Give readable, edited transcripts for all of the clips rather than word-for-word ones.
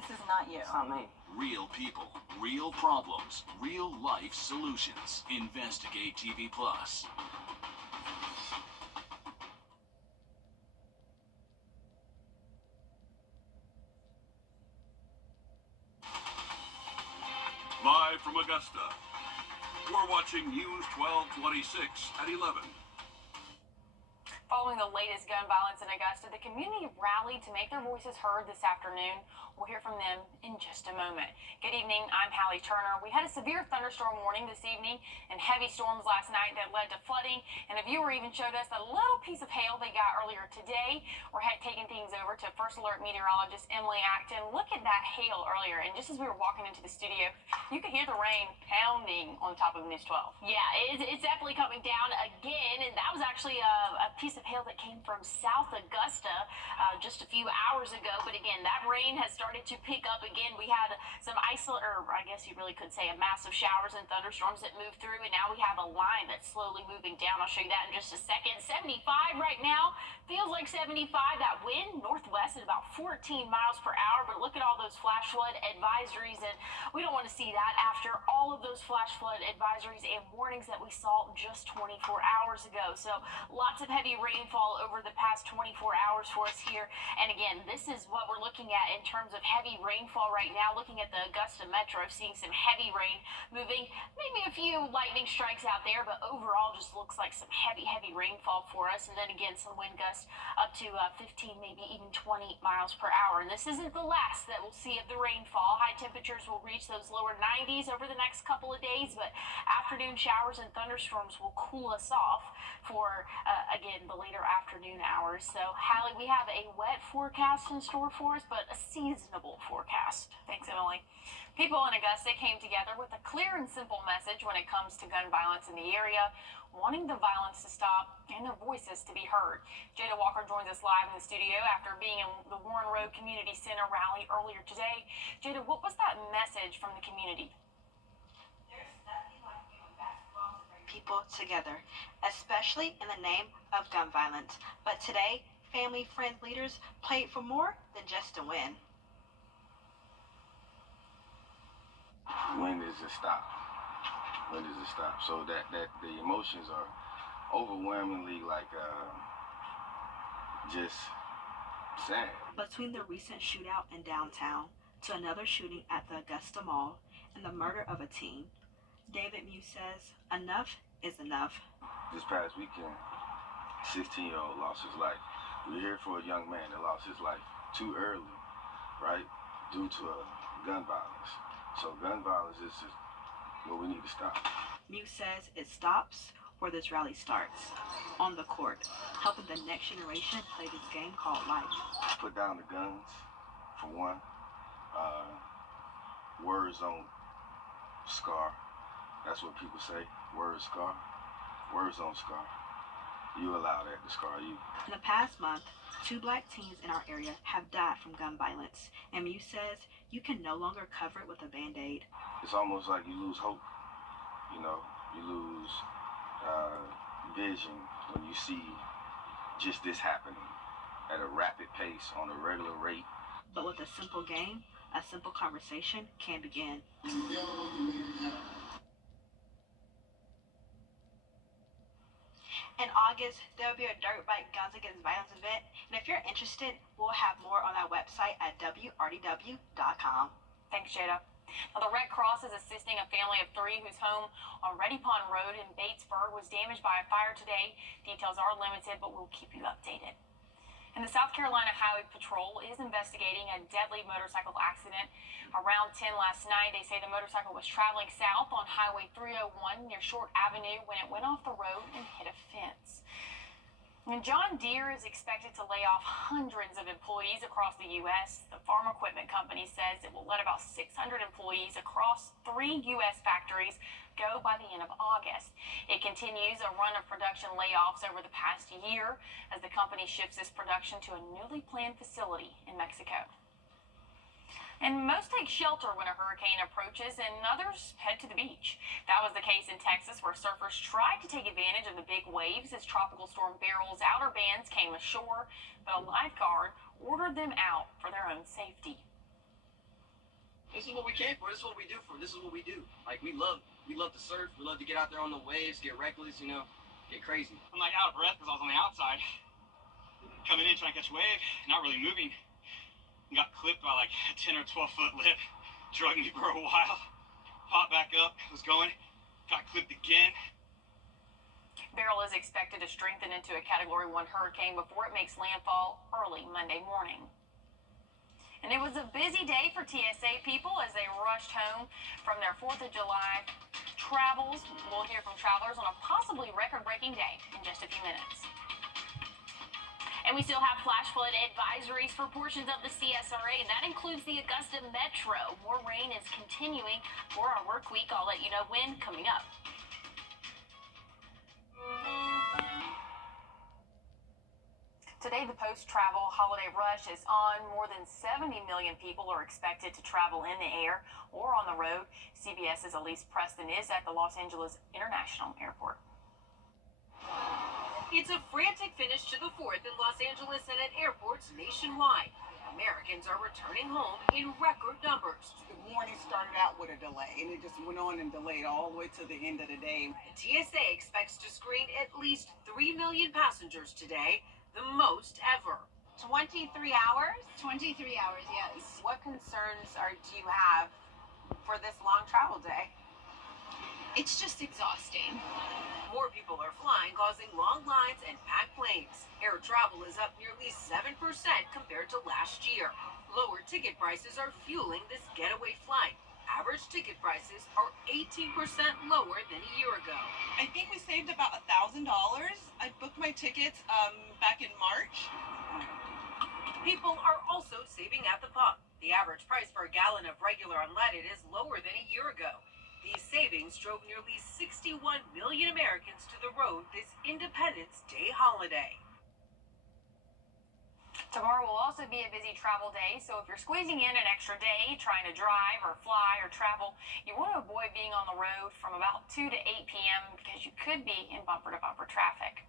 this is not you. It's not me. Real people, real problems, real life solutions. Investigate TV Plus. Live from Augusta, we're watching News 1226 at 11. Following the latest gun violence in Augusta, the community rallied to make their voices heard this afternoon. We'll hear from them in just a moment. Good evening, I'm Hallie Turner. We had a severe thunderstorm warning this evening and heavy storms last night that led to flooding. And a viewer even showed us a little piece of hail they got earlier today. We're taking things over to First Alert meteorologist Emily Acton. Look at that hail earlier, and just as we were walking into the studio, you could hear the rain pounding on top of News 12. Yeah, it's definitely coming down again, and that was actually a piece of hail that came from South Augusta just a few hours ago. But again, that rain has started to pick up again. We had some I guess you really could say a massive showers and thunderstorms that moved through, and now we have a line that's slowly moving down. I'll show you that in just a second. 75 right now, feels like 75. That wind northwest at about 14 miles per hour, but look at all those flash flood advisories, and we don't want to see that after all of those flash flood advisories and warnings that we saw just 24 hours ago. So lots of heavy rainfall over the past 24 hours for us here. And again, this is what we're looking at in terms of heavy rainfall right now. Looking at the Augusta Metro, seeing some heavy rain moving, maybe a few lightning strikes out there, but overall just looks like some heavy rainfall for us. And then again, some wind gusts up to 15, maybe even 20 miles per hour. And this isn't the last that we'll see of the rainfall. High temperatures will reach those lower 90s over the next couple of days, but afternoon showers and thunderstorms will cool us off for, again, the later afternoon hours. So, Hallie, we have a wet forecast in store for us, but a seasonable forecast. Thanks, Emily. People in Augusta came together with a clear and simple message when it comes to gun violence in the area, wanting the violence to stop and their voices to be heard. Jada Walker joins us live in the studio after being in the Warren Road Community Center rally earlier today. Jada, what was that message from the community? There's nothing like doing basketball to bring people together, especially in the name of gun violence. But today, family, friends, leaders played for more than just a win. When does it stop? When does it stop? So that the emotions are overwhelmingly just sad. Between the recent shootout in downtown to another shooting at the Augusta Mall and the murder of a teen, David Mew says enough is enough. This past weekend, a 16-year-old lost his life. We're here for a young man that lost his life too early, right, due to gun violence. So gun violence is just what we need to stop. Mew says it stops where this rally starts, on the court, helping the next generation play this game called life. Put down the guns, for one. Words don't scar. That's what people say. Words scar. Words don't scar. You allow that to scar you. In the past month, 2 black teens in our area have died from gun violence, and Mew says you can no longer cover it with a Band-Aid. It's almost like you lose hope. You know, you lose vision when you see just this happening at a rapid pace on a regular rate. But with a simple game, a simple conversation can begin. In August, there'll be a Dirt Bike Guns Against Violence event, and if you're interested, we'll have more on our website at wrdw.com. Thanks, Jada. Now, the Red Cross is assisting a family of 3 whose home on Ready Pond Road in Batesburg was damaged by a fire today. Details are limited, but we'll keep you updated. And the South Carolina Highway Patrol is investigating a deadly motorcycle accident around 10 last night. They say the motorcycle was traveling south on Highway 301 near Short Avenue when it went off the road and hit a fence. And John Deere is expected to lay off hundreds of employees across the U.S. The farm equipment company says it will let about 600 employees across 3 U.S. factories go by the end of August. It continues a run of production layoffs over the past year as the company shifts its production to a newly planned facility in Mexico. And most take shelter when a hurricane approaches, and others head to the beach. That was the case in Texas, where surfers tried to take advantage of the big waves as Tropical Storm Beryl's outer bands came ashore, but a lifeguard ordered them out for their own safety. This is what we came for. This is what we do for. This is what we do. Like, we love to surf. We love to get out there on the waves, get reckless, you know, get crazy. I'm like out of breath because I was on the outside, coming in trying to catch a wave, not really moving. And got clipped by like a 10 or 12 foot lip, drug me for a while. Popped back up, was going, got clipped again. Beryl is expected to strengthen into a Category 1 hurricane before it makes landfall early Monday morning. And it was a busy day for TSA people as they rushed home from their 4th of July travels. We'll hear from travelers on a possibly record-breaking day in just a few minutes. And we still have flash flood advisories for portions of the CSRA, and that includes the Augusta Metro. More rain is continuing for our work week. I'll let you know when coming up. Today, the post-travel holiday rush is on. More than 70 million people are expected to travel in the air or on the road. CBS's Elise Preston is at the Los Angeles International Airport. It's a frantic finish to the 4th in Los Angeles and at airports nationwide. Americans are returning home in record numbers. The morning started out with a delay, and it just went on and delayed all the way to the end of the day. The TSA expects to screen at least 3 million passengers today, the most ever. 23 hours? 23 hours, yes. What concerns do you have for this long travel day? It's just exhausting. More people are flying, causing long lines and packed planes. Air travel is up nearly 7% compared to last year. Lower ticket prices are fueling this getaway flight. Average ticket prices are 18% lower than a year ago. I think we saved about $1,000. I booked my tickets back in March. People are also saving at the pump. The average price for a gallon of regular unleaded is lower than a year ago. These savings drove nearly 61 million Americans to the road this Independence Day holiday. Tomorrow will also be a busy travel day, so if you're squeezing in an extra day trying to drive or fly or travel, you want to avoid being on the road from about 2 to 8 p.m. because you could be in bumper-to-bumper traffic.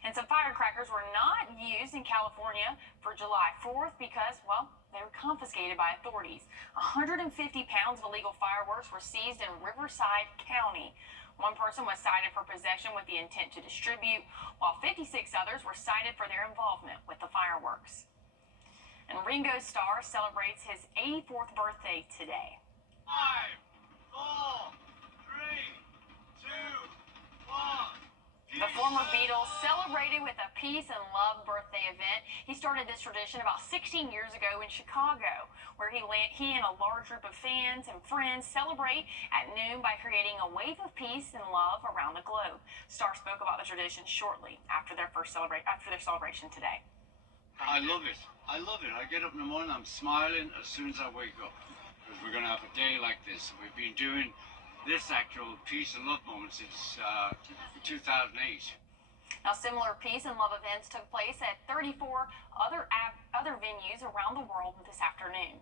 And some firecrackers were not used in California for July 4th because, well, they were confiscated by authorities. 150 pounds of illegal fireworks were seized in Riverside County. One person was cited for possession with the intent to distribute, while 56 others were cited for their involvement with the fireworks. And Ringo Starr celebrates his 84th birthday today. 5, 4, 3, 2, 1. The former Beatles celebrated with a peace and love birthday event. He started this tradition about 16 years ago in Chicago, where he and a large group of fans and friends celebrate at noon by creating a wave of peace and love around the globe. Starr spoke about the tradition shortly after their celebration today. I love it. I love it. I get up in the morning, I'm smiling as soon as I wake up, because we're going to have a day like this. We've been doing this actual peace and love moment since 2008. Now, similar peace and love events took place at 34 other venues around the world this afternoon.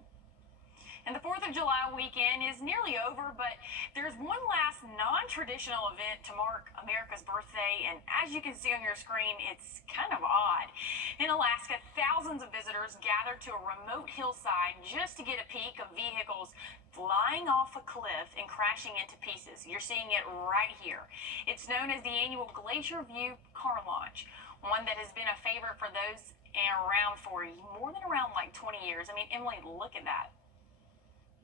And the 4th of July weekend is nearly over, but there's one last non-traditional event to mark America's birthday, and as you can see on your screen, it's kind of odd. In Alaska, thousands of visitors gathered to a remote hillside just to get a peek of vehicles flying off a cliff and crashing into pieces. You're seeing it right here. It's known as the annual Glacier View car launch, one that has been a favorite for those around for more than like 20 years. I mean, Emily, look at that.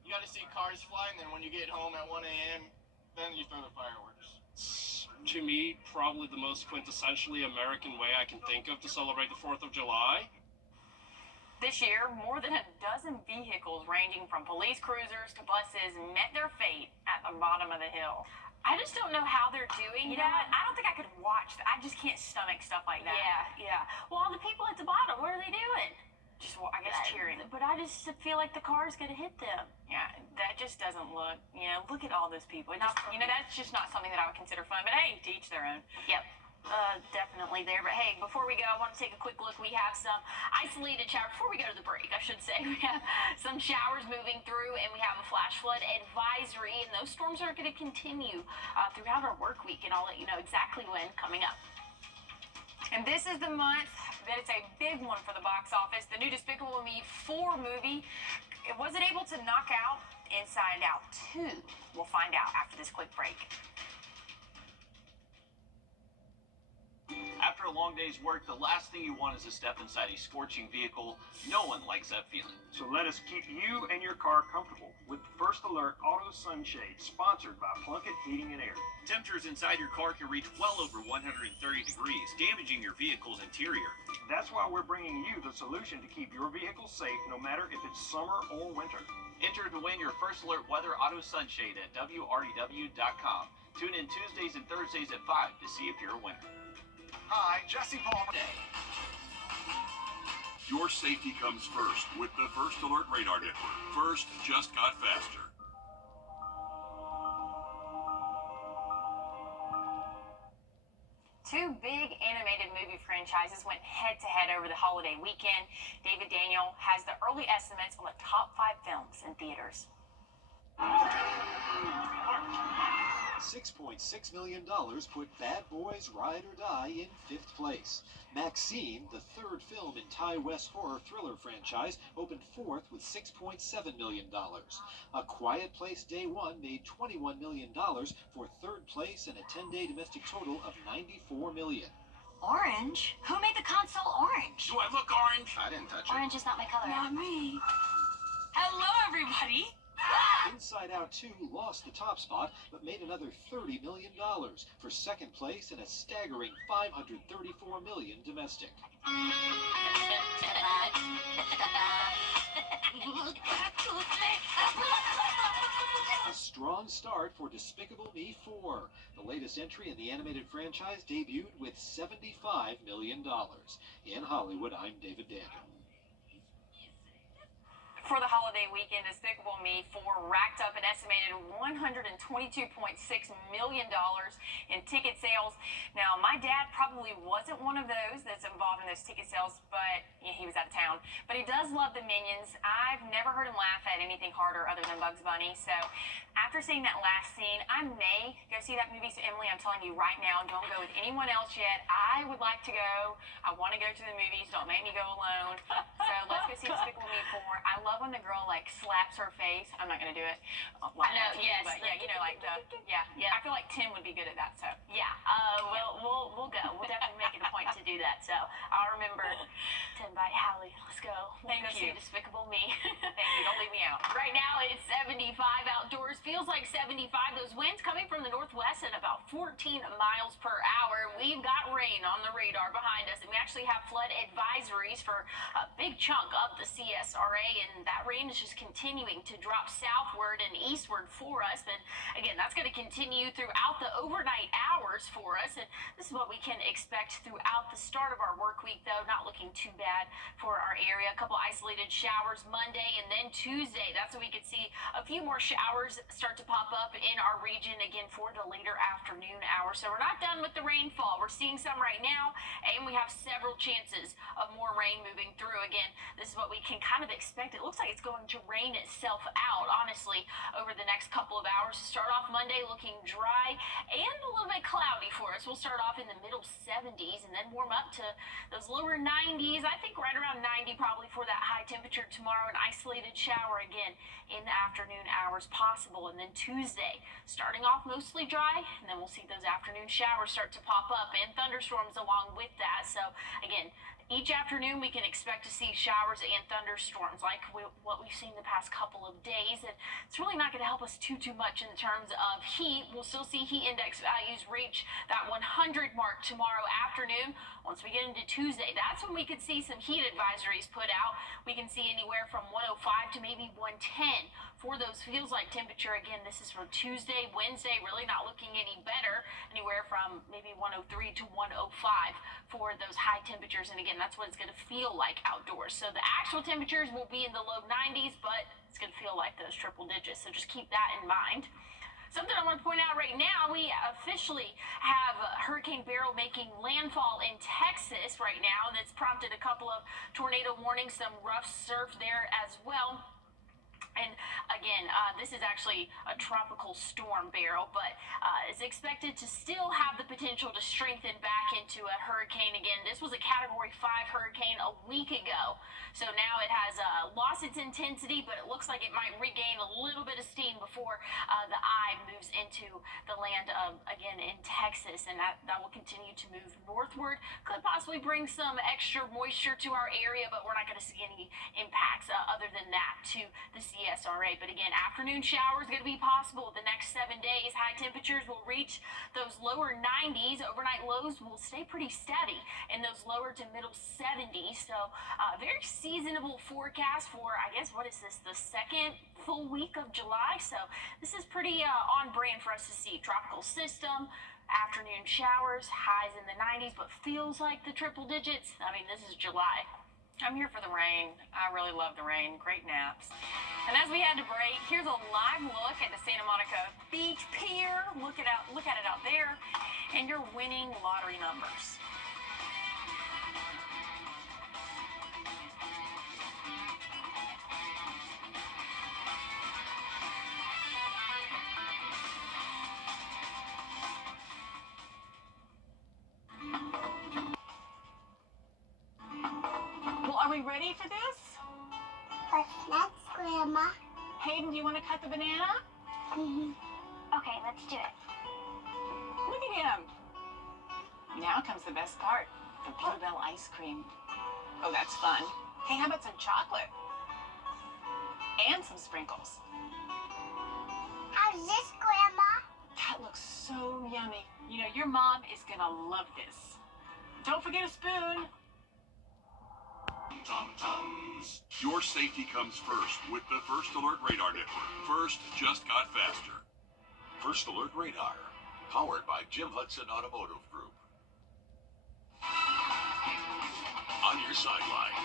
You got to see cars fly, and then when you get home at 1 a.m., then you throw the fireworks. To me, probably the most quintessentially American way I can think of to celebrate the 4th of July. This year, more than a dozen vehicles ranging from police cruisers to buses met their fate at the bottom of the hill. I just don't know how they're doing You know what? I don't think I could watch that. I just can't stomach stuff like that. Yeah. Well, all the people at the bottom, what are they doing? Just, I guess, cheering. But I just feel like the car's gonna hit them. Yeah, that just doesn't look, look at all those people. That's just not something that I would consider fun. But hey, to each their own. Yep. Definitely there. But hey, before we go, I want to take a quick look. We have some isolated showers. Before we go to the break, I should say, we have some showers moving through, and we have a flash flood advisory. And those storms are going to continue throughout our work week, and I'll let you know exactly when coming up. And this is the month that it's a big one for the box office. The new Despicable Me 4 movie It wasn't able to knock out Inside Out 2. We'll find out after this quick break. After a long day's work, the last thing you want is to step inside a scorching vehicle. No one likes that feeling. So let us keep you and your car comfortable with the First Alert Auto Sunshade, sponsored by Plunkett Heating and Air. Temperatures inside your car can reach well over 130 degrees, damaging your vehicle's interior. That's why we're bringing you the solution to keep your vehicle safe no matter if it's summer or winter. Enter to win your First Alert Weather Auto Sunshade at WRDW.com. Tune in Tuesdays and Thursdays at 5 to see if you're a winner. Hi, Jesse Palmer. Your safety comes first with the First Alert Radar Network. First just got faster. Two big animated movie franchises went head-to-head over the holiday weekend. David Daniel has the early estimates on the top 5 films in theaters. $6.6 million put Bad Boys Ride or Die in 5th place. Maxine, the third film in Thai West horror thriller franchise, opened 4th with $6.7 million. A Quiet Place Day 1 made $21 million for 3rd place and a 10-day domestic total of $94 million. Orange? Who made the console orange? Do I look orange? I didn't touch it. Orange is not my color. Not me. Hello, everybody. Inside Out 2 lost the top spot, but made another $30 million for 2nd place and a staggering $534 million domestic. A strong start for Despicable Me 4. The latest entry in the animated franchise debuted with $75 million. In Hollywood, I'm David Daniel. For the holiday weekend, Despicable Me 4 racked up an estimated $122.6 million in ticket sales. Now, my dad probably wasn't one of those that's involved in those ticket sales, but he was out of town. But he does love the Minions. I've never heard him laugh at anything harder other than Bugs Bunny. So after seeing that last scene, I may go see that movie. So Emily, I'm telling you right now, don't go with anyone else yet. I would like to go. I want to go to the movies. Don't make me go alone. So let's go see Despicable Me 4. I love when the girl like slaps her face. I'm not gonna do it. I know, yes. But yeah, you know, like the yeah. I feel like Tim would be good at that. So yeah, we'll go. We'll definitely make it a point to do that. So I'll remember to invite Hallie. Let's go. Thank Let's you. go see Despicable Me. Thank you. Don't leave me out. Right now it's 75 outdoors. Feels like 75. Those winds coming from the northwest at about 14 miles per hour. We've got rain on the radar behind us, and we actually have flood advisories for a big chunk of the CSRA, and that rain is just continuing to drop southward and eastward for us. And again, that's going to continue throughout the overnight hours for us, and this is what we can expect throughout the start of our work week, though. Not looking too bad for our area. A couple isolated showers Monday, and then Tuesday, that's when we could see a few more showers start to pop up in our region again for the later afternoon hours. So we're not done with the rainfall. We're seeing some right now, and we have several chances of more rain moving through. Again, this is what we can kind of expect. It looks like it's going to rain itself out, honestly, over the next couple of hours. To start off Monday looking dry and a little bit cloudy for us. We'll start off in the middle 70s and then warm up to those lower 90s. I think right around 90 probably for that high temperature tomorrow. An isolated shower again in the afternoon hours possible. And then Tuesday, starting off mostly dry, and then we'll see those afternoon showers start to pop up and thunderstorms along with that. So again, each afternoon we can expect to see showers and thunderstorms like what we've seen the past couple of days, and it's really not going to help us too much in terms of heat. We'll still see heat index values reach that 100 mark tomorrow afternoon. Once we get into Tuesday, that's when we could see some heat advisories put out. We can see anywhere from 105 to maybe 110 for those feels like temperature. Again, this is for Tuesday. Wednesday really not looking any better, anywhere from maybe 103 to 105 for those high temperatures. And again, that's what it's going to feel like outdoors. So the actual temperatures will be in the low 90s, but it's going to feel like those triple digits. So just keep that in mind. Something I want to point out right now, we officially have Hurricane Beryl making landfall in Texas right now. That's prompted a couple of tornado warnings, some rough surf there as well. And again, this is actually a tropical storm, Beryl, but is expected to still have the potential to strengthen back into a hurricane again. This was a Category 5 hurricane a week ago, so now it has lost its intensity, but it looks like it might regain a little bit of steam before the eye moves into the land of, again, in Texas, and that will continue to move northward. Could possibly bring some extra moisture to our area, but we're not going to see any impacts other than that to the CSRA. But again, afternoon showers going to be possible the next 7 days. High temperatures will reach those lower 90s. Overnight lows will stay pretty steady in those lower to middle 70s. So very seasonable forecast for, I guess, what is this, the second full week of July? So this is pretty on brand for us to see. Tropical system, afternoon showers, highs in the 90s, but feels like the triple digits. I mean, this is July. I'm here for the rain. I really love the rain. Great naps. And as we head to break, here's a live look at the Santa Monica Beach Pier. Look at it out there, and your winning lottery numbers. Well, are we ready for this? What's next, Grandma? Hayden, do you want to cut the banana? Okay, let's do it. Look at him. Now comes the best part, the Bluebell ice cream. Oh, that's fun. Hey, how about some chocolate? And some sprinkles. How's this, Grandma? That looks so yummy. You know, your mom is gonna love this. Don't forget a spoon. Tom-tums. Your safety comes first with the First Alert Radar Network. First just got faster. First Alert Radar, powered by Jim Hudson Automotive Group. On your sideline.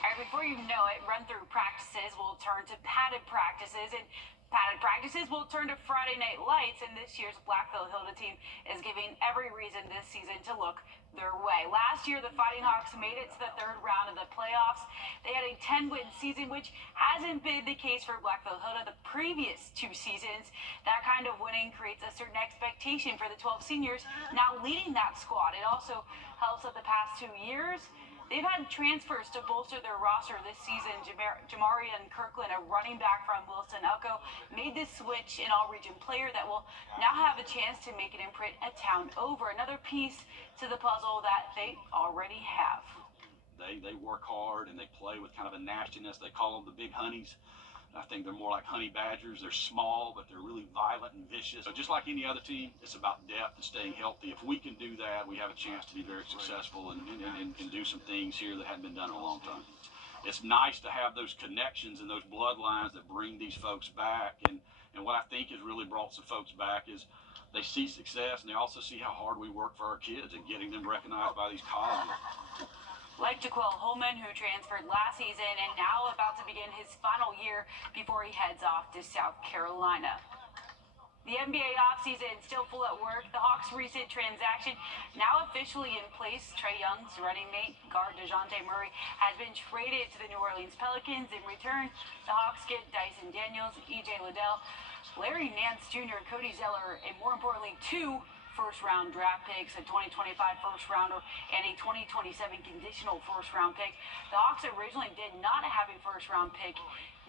All right, before you know it, run-through practices will turn to padded practices, and padded practices will turn to Friday Night Lights, and this year's Blackville Hilda team is giving every reason this season to look their way. Last year, the Fighting Hawks made it to the third round of the playoffs. They had a 10-win season, which hasn't been the case for Blackville Hilda the previous 2 seasons. That kind of winning creates a certain expectation for the 12 seniors now leading that squad. It also helps that the past 2 years, they've had transfers to bolster their roster this season. Jamarian Kirkland, a running back from Wilson Elko, made this switch, an all-region player that will now have a chance to make an imprint a town over. Another piece to the puzzle that they already have. They work hard and they play with kind of a nastiness. They call them the big honeys. I think they're more like honey badgers. They're small, but they're really violent and vicious. So just like any other team, it's about depth and staying healthy. If we can do that, we have a chance to be very successful and do some things here that hadn't been done in a long time. It's nice to have those connections and those bloodlines that bring these folks back. And what I think has really brought some folks back is they see success and they also see how hard we work for our kids and getting them recognized by these colleges. Like Jaquel Holman, who transferred last season and now about to begin his final year before he heads off to South Carolina. The NBA offseason still full at work. The Hawks' recent transaction now officially in place. Trae Young's running mate, guard DeJounte Murray, has been traded to the New Orleans Pelicans. In return, the Hawks get Dyson Daniels, E.J. Liddell, Larry Nance Jr., Cody Zeller, and more importantly, 2 first-round draft picks, a 2025 first-rounder, and a 2027 conditional first-round pick. The Hawks originally did not have a first-round pick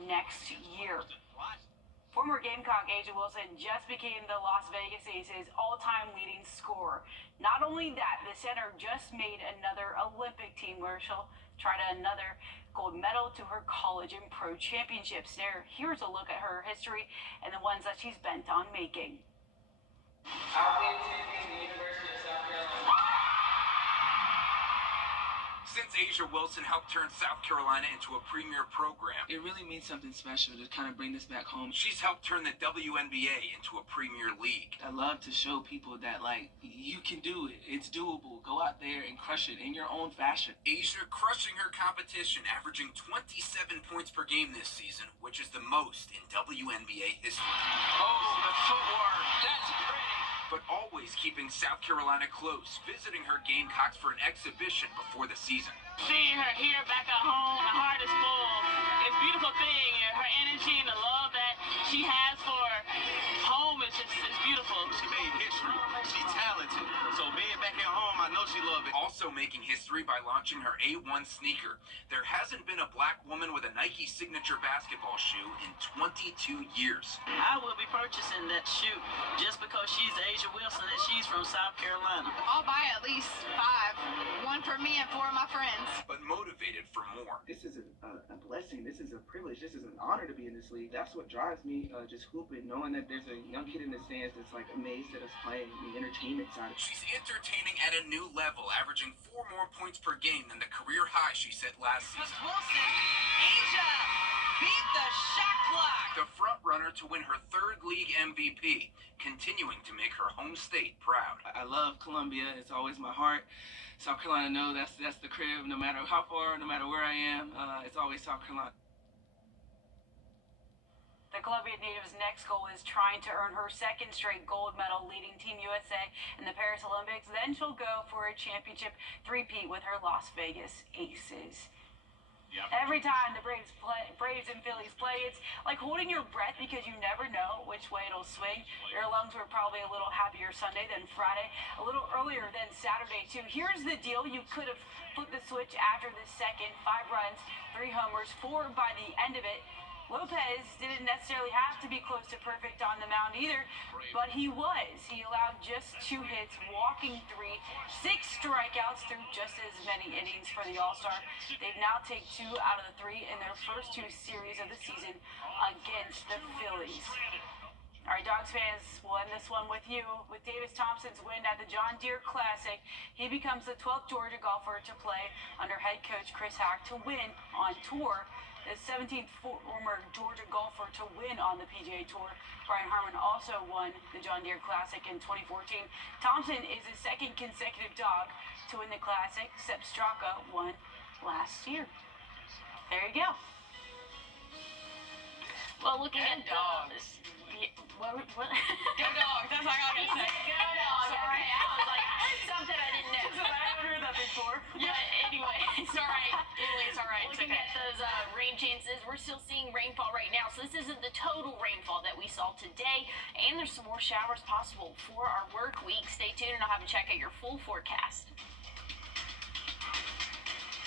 next year. Former Gamecock Asia Wilson just became the Las Vegas Aces all-time leading scorer. Not only that, the center just made another Olympic team where she'll try to another gold medal to her college and pro championships. Here's a look at her history and the ones that she's bent on making. Outward champion, the University of South Carolina. Since Asia Wilson helped turn South Carolina into a premier program, it really means something special to kind of bring this back home. She's helped turn the WNBA into a premier league. I love to show people that, like, you can do it. It's doable. Go out there and crush it in your own fashion. Asia crushing her competition, averaging 27 points per game this season, which is the most in WNBA history. Oh, the footwork. That's pretty. But always keeping South Carolina close, visiting her Gamecocks for an exhibition before the season. Seeing her here back at home, the heart is full. It's a beautiful thing, and her energy and the love that she has for home moment is beautiful. She made history. She's talented. So being back at home, I know she loved it. Also making history by launching her A1 sneaker. There hasn't been a black woman with a Nike signature basketball shoe in 22 years. I will be purchasing that shoe just because she's Asia Wilson and she's from South Carolina. I'll buy at least 5. 1 for me and 4 of my friends. But motivated for more. This is a blessing. This is a privilege. This is an honor to be in this league. That's what drives me, just hooping, knowing that there's a young kid in the stands that's like amazed at us playing, the entertainment side. She's entertaining at a new level, averaging 4 more points per game than the career high she set last season. Wilson, Asia, beat the shot clock. The front runner to win her 3rd league MVP, continuing to make her home state proud. I love Columbia. It's always my heart. South Carolina, no, that's the crib. No matter how far, no matter where I am, it's always South Carolina. The Columbia native's next goal is trying to earn her 2nd straight gold medal, leading Team USA in the Paris Olympics. Then she'll go for a championship three-peat with her Las Vegas Aces. Yep. Every time the Braves and Phillies play, it's like holding your breath because you never know which way it'll swing. Your lungs were probably a little happier Sunday than Friday, a little earlier than Saturday, too. Here's the deal. You could have flipped the switch after the second. 5 runs, 3 homers, 4 by the end of it. Lopez didn't necessarily have to be close to perfect on the mound either, but he was. He allowed just 2 hits, walking 3, 6 strikeouts through just as many innings for the All-Star. They've now taken 2 out of the 3 in their first 2 series of the season against the Phillies. All right, Dogs fans, we'll end this one with you. With Davis Thompson's win at the John Deere Classic, he becomes the 12th Georgia golfer to play under head coach Chris Hack to win on tour. The 17th former Georgia golfer to win on the PGA Tour. Brian Harmon also won the John Deere Classic in 2014. Thompson is the 2nd consecutive dog to win the Classic. Sepp Straka won last year. There you go. Well, looking at dogs. What? Go Dogs. That's all I gotta say. Go Dogs. Sorry. Okay, I was like, I heard something I didn't know. I haven't heard that before. But anyway, It's all right. Italy, it's all right. It's looking okay. at those rain chances, we're still seeing rainfall right now. So this isn't the total rainfall that we saw today. And there's some more showers possible for our work week. Stay tuned and I'll have a check out your full forecast.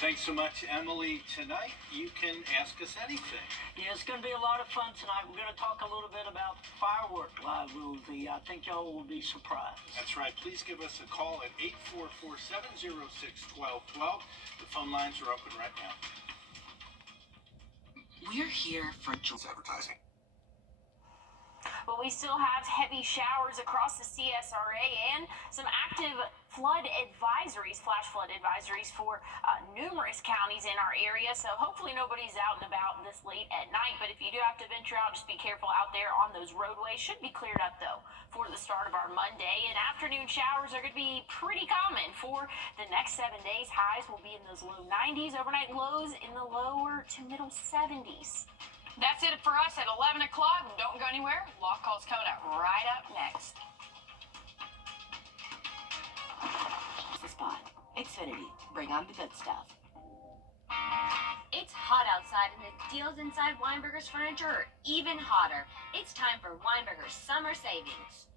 Thanks so much, Emily. Tonight, you can ask us anything. Yeah, it's going to be a lot of fun tonight. We're going to talk a little bit about firework liability. I think y'all will be surprised. That's right. Please give us a call at 844-706-1212. The phone lines are open right now. We're here for advertising. But we still have heavy showers across the CSRA and some active flood advisories, flash flood advisories for numerous counties in our area. So hopefully nobody's out and about this late at night. But if you do have to venture out, just be careful out there on those roadways. Should be cleared up, though, for the start of our Monday. And afternoon showers are going to be pretty common for the next 7 days. Highs will be in those low 90s. Overnight lows in the lower to middle 70s. That's it for us at 11 o'clock. Don't go anywhere. Lock call's coming up right up next. The spot. Xfinity. Bring on the good stuff. It's hot outside and the deals inside Weinberger's Furniture are even hotter. It's time for Weinberger's Summer Savings.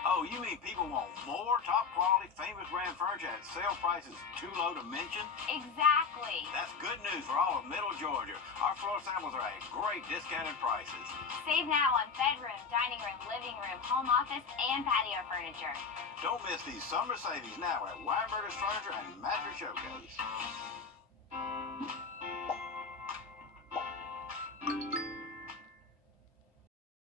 Oh, you mean people want more top quality, famous brand furniture at sale prices too low to mention? Exactly. That's good news for all of Middle Georgia. Our floor samples are at great discounted prices. Save now on bedroom, dining room, living room, home office, and patio furniture. Don't miss these summer savings now at Weinberger's Furniture and Mattress Showcase.